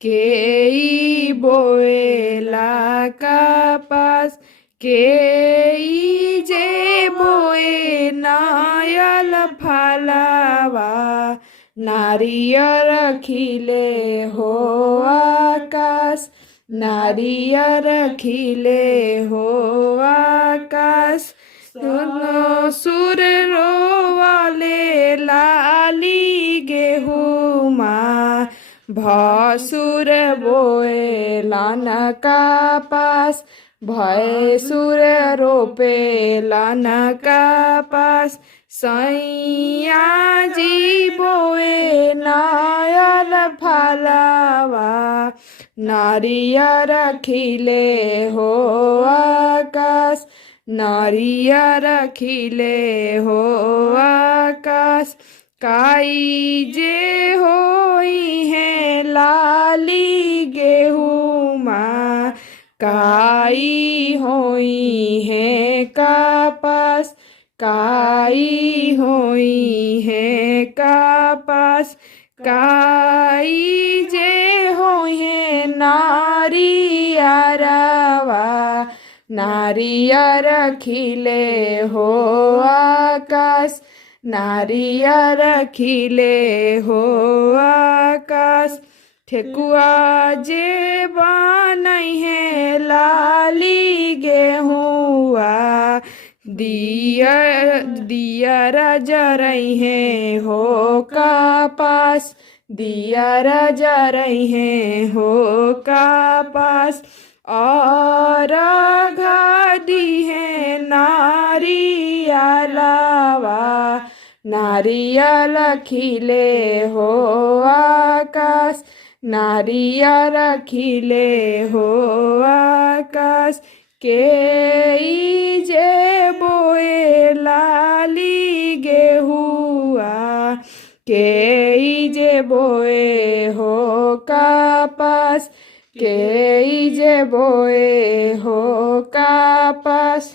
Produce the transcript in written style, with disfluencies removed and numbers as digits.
केई बोएला कपास, केई जे बोए नायल फलावा। नारियर खिले हो आकाश, नारियर खिले हो आकाश। सुर रोवाले लाली गेहुमा, भसुर बोए लान कपास, भैसुर रोपे लान कपास। सैया जी बोए नायल फलावा, नारियर खिले हो आकाश, नारियर खिले हो आकाश। काई जे होई है लाली गेहुमा, काई होई है कपास, काई होई है कपास। काई जे होई है नारियरवा, नारियर खिले हो आकाश, नारियर खिले हो आकाश। ठेकुआ जे बनई है लाली गेहुआ, दियर जरई है हो कपास, दियर जरई है हो कपास। और घादी है नारियलवा, नारियल खिले हो आकाश, नारियल खिले हो आकाश। केई जे बोए लाली गेहुआ, केई जे बोए हो कपास, केई जे बोए हो कपास।